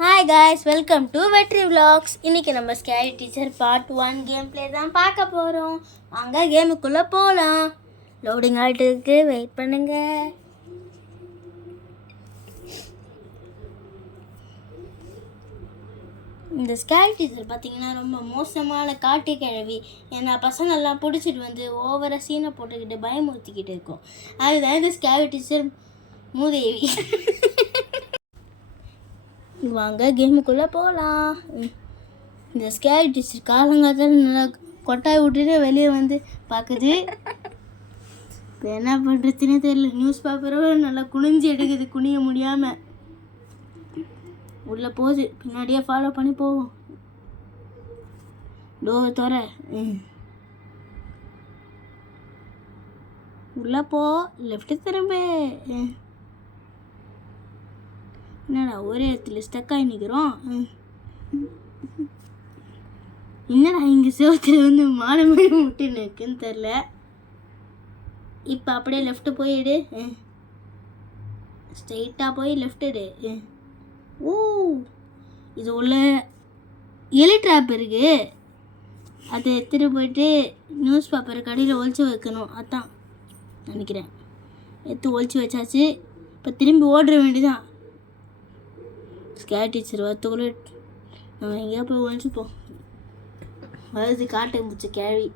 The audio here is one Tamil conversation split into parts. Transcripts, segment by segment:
ஹாய் காய்ஸ், வெல்கம் டு வெற்றி விலாக்ஸ். இன்றைக்கி நம்ம scary teacher part 1 game play தான் பார்க்க போகிறோம். வாங்க கேமுக்குள்ளே போகலாம். லோடிங் ஆகிட்டுருக்கு, வெயிட் பண்ணுங்க. இந்த ஸ்கேரி டீச்சர் பார்த்தீங்கன்னா ரொம்ப மோசமான காட்டு கிழவி. ஏன்னா பசங்கள்லாம் பிடிச்சிட்டு வந்து ஓவராக சீனை போட்டுக்கிட்டு பயமுறுத்திக்கிட்டு இருக்கோம். அதுதான் இந்த ஸ்கேரி டீச்சர் மூதேவி. வாங்க கேமுக்குள்ளே போகலாம். இந்த ஸ்கேரி டீச்சர் காலங்காலத்தில் நல்லா கொட்டாய் விட்டுட்டு வெளியே வந்து பார்க்குது. இப்போ என்ன பண்ணுறதுன்னே தெரியல. நியூஸ் பேப்பரும் நல்லா குனிஞ்சு எடுக்குது, குனிய முடியாமல். உள்ளே போகுது, பின்னாடியே ஃபாலோ பண்ணி போவோம். டோர் தோற உள்ளே போ, லெஃப்ட்டு திரும்ப. என்னடா ஒரே இடத்துல ஸ்டக்காகி நிற்கிறோம். என்னடா இங்கே சிவத்தில் வந்து மாடு மாதிரி முட்டின்னு இருக்குன்னு தெரில. இப்போ அப்படியே லெஃப்ட்டு போயிடு, ஸ்ட்ரெயிட்டாக போய் லெஃப்ட் எடு. ஓ, இது உள்ள எலி ட்ராப் இருக்குது. அதை எடுத்துகிட்டு போயிட்டு நியூஸ் பேப்பர் கடையில் ஒழிச்சு வைக்கணும். அதான் நினைக்கிறேன். எடுத்து ஒழிச்சு வச்சாச்சு. இப்போ திரும்பி ஓடுற வேண்டியதான். ஸ்கேரி டீச்சர் வரத்துக்குள்ளே நம்ம எங்கேயா போய் ஒழிச்சுப்போம். வருது காட்டை முடிச்ச கேள்வி.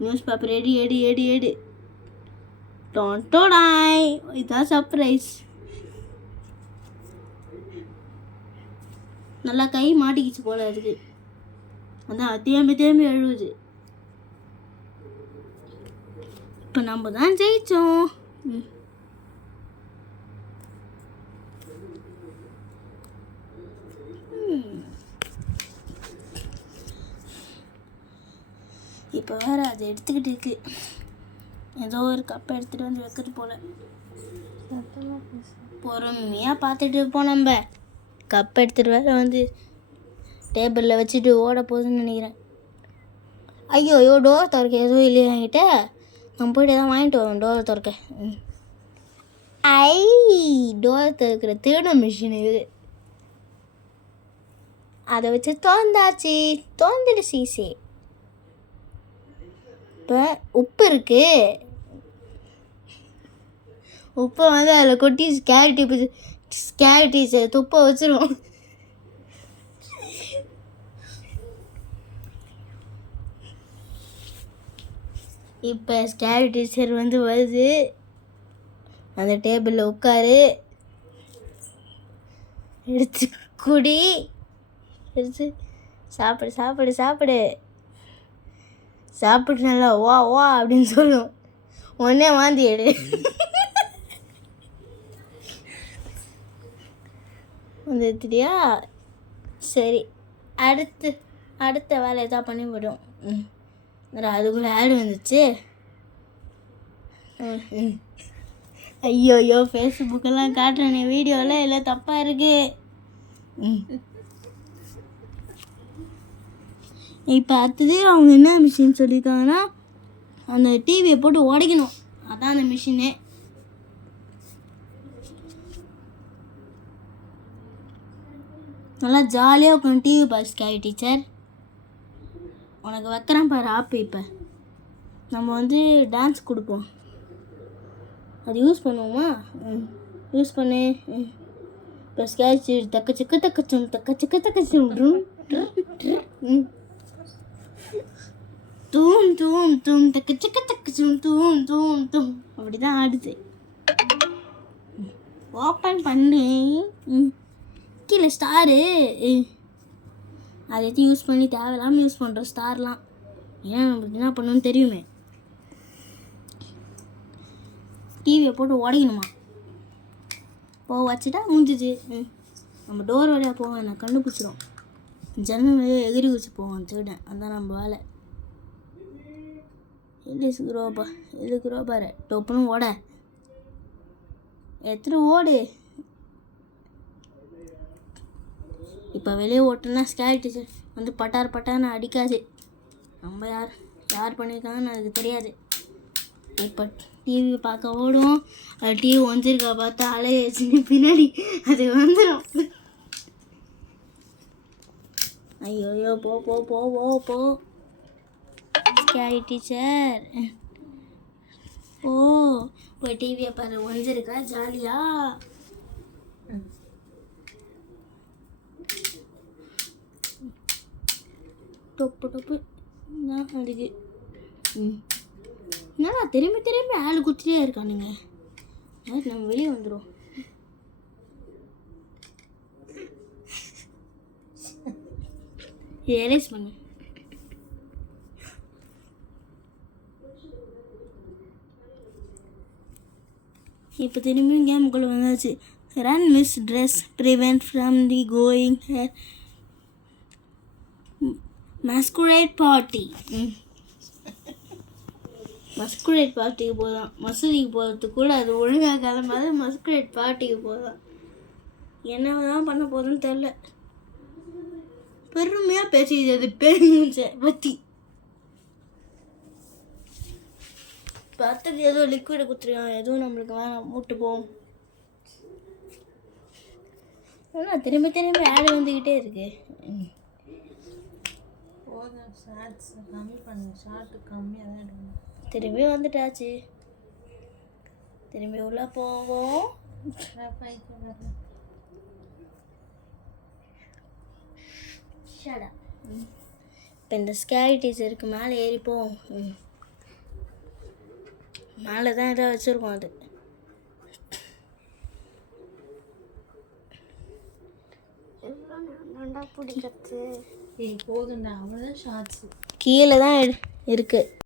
நியூஸ் பேப்பர் எடு எடு எடு எடு. டோடாய், இதுதான் சர்ப்ரைஸ். நல்லா கை மாட்டிக்கிச்சு போல இருக்கு. அதான் தேம்பி தேம்பி எழுவுது. இப்போ நம்ம தான் ஜெயிச்சோம். இப்போ வேறு அதை எடுத்துக்கிட்டு இருக்கு. ஏதோ ஒரு கப்பை எடுத்துகிட்டு வந்து வைக்கிறது போல். பொறுமையாக பார்த்துட்டு இருப்போம். நம்ம கப்பை எடுத்துகிட்டு வேறு வந்து டேபிளில் வச்சுட்டு ஓட போகுதுன்னு நினைக்கிறேன். ஐயோ டோர் திறக்க எதுவும் இல்லையா என்கிட்ட? நம்ம போய்ட்டு எதாவது வாங்கிட்டு வரோம் டோர் திறக்க. டோர் திறக்கிற திருட மிஷின் இது. அதை வச்சு திறந்தாச்சு. திறந்துட்டு சீசே. இப்போ உப்பு இருக்குது. உப்பை வந்து அதில் கொட்டி ஸ்கேரி டீச்சர் துப்பை வச்சிருவோம். இப்போ ஸ்கேரி டீச்சர் வந்து வருது. அந்த டேபிளில் உட்காரு, எடுத்து குடி, எடுத்து சாப்பிடு சாப்பிடு சாப்பிடு சாப்பிட்டு நல்லா வா வா அப்படின்னு சொல்லும். உடனே வாந்தி எடு. வந்து எடுத்துட்டியா? சரி, அடுத்த வேலையை தான் பண்ணி விடும். அதுக்குள்ளே ஆடு வந்துச்சு. ஐயோ ஃபேஸ்புக்கெல்லாம் காட்டுறேன் வீடியோவில் எல்லாம் தப்பாக இருக்கு. இப்போ அடுத்தது அவங்க என்ன மிஷின் சொல்லியிருக்காங்கன்னா, அந்த டிவியை போட்டு உடைக்கணும். அதான் அந்த மிஷினே. நல்லா ஜாலியாக உட்காந்து டிவி பாரு ஸ்கேரி டீச்சர். உனக்கு வைக்கிறேன் பாரு ஆப்பு. இப்போ நம்ம வந்து டான்ஸ் கொடுப்போம். அது யூஸ் பண்ணுவோமா? யூஸ் பண்ணு. இப்போ ஸ்கேரி தக்க சிக்க தக்கச்சும் தக்க சிக்க தக்கச்சும் தூம் தூம் தூம் தக்க சிக்க தக்கச்சும் தூம் தூம் தூம் அப்படி தான் ஆடுது. ஓப்பன் பண்ணு. கீழே ஸ்டாரு. அதை எடுத்து யூஸ் பண்ணி தேவையில்லாமல் யூஸ் பண்ணுறோம் ஸ்டார்லாம். ஏன் நம்மளுக்கு என்ன பண்ணணும்னு தெரியுமே. டிவியை போட்டு உடைக்கணுமா? வச்சுட்டா முடிஞ்சிச்சு. நம்ம டோர் வழியாக போவோம், நான் கண்டுபிடிச்சிடும். ஜன்னல் வழியாக எகிரி வச்சு போவோம் திருடன். அதுதான் நம்ம வேலை. எதுக்குறோ பாரு. டொப்புன்னு ஓட எத்தனை ஓடு. இப்போ வெளியே ஓட்டுனா ஸ்கேரி டீச்சர் வந்து பட்டார்னு அடிக்காது. நம்ம யார் பண்ணியிருக்காங்கன்னு அதுக்கு தெரியாது. இப்போ டிவி பார்க்க ஓடும். அது டிவி வந்துருக்கா பார்த்தா அலைய பின்னாடி அது வந்துடும். ஐயோ போ போ போ போ போ ஸ்கேரி டீச்சர். ஓ போய் டிவியை பாரு, வந்துருக்கா ஜாலியா. டொப்பு டொப்பு தான் அதுக்கு. என்னடா திரும்பி திரும்பி ஆள் குத்திட்டே இருக்கானுங்க. நம்ம வெளியே வந்துடும். எரேஸ் பண்ணு. இப்போ திரும்பியும் கேமுக்குள்ளே வந்தாச்சு. Run miss dress prevent from the going hair masquerade party. Masquerade பார்ட்டிக்கு போதான். மசூதிக்கு போகிறதுக்கு கூட அது ஒழுங்காக கிளம்பாது. மஸ்குரேட் பார்ட்டிக்கு போதான். என்ன தான் பண்ண போதுன்னு தெரில. பெருமையாக பேசிக்கிது அது பேஞ்ச பற்றி. பார்த்தது ஏதோ லிக்விடை குத்துருக்கான். எதுவும் நம்மளுக்கு வேணாம், மூட்டு போவோம். ஆனால் திரும்பி திரும்பி ஆடு வந்துக்கிட்டே இருக்கு. கம்மி பண்ணு, ஷார்ட்டு கம்மியாக தான் எடுக்கணும். திரும்பி வந்துட்டாச்சு. திரும்பி உள்ள போவோம். இப்போ இந்த ஸ்கேரி டீச்சருக்கு மேலே ஏறிப்போம். மேலே தான் ஏதோ வச்சுருக்கோம். அது பிடிக்கிறது போதும்டா, அவ்வளோதான் ஷார்ட்ஸு. கீழே தான் இருக்குது.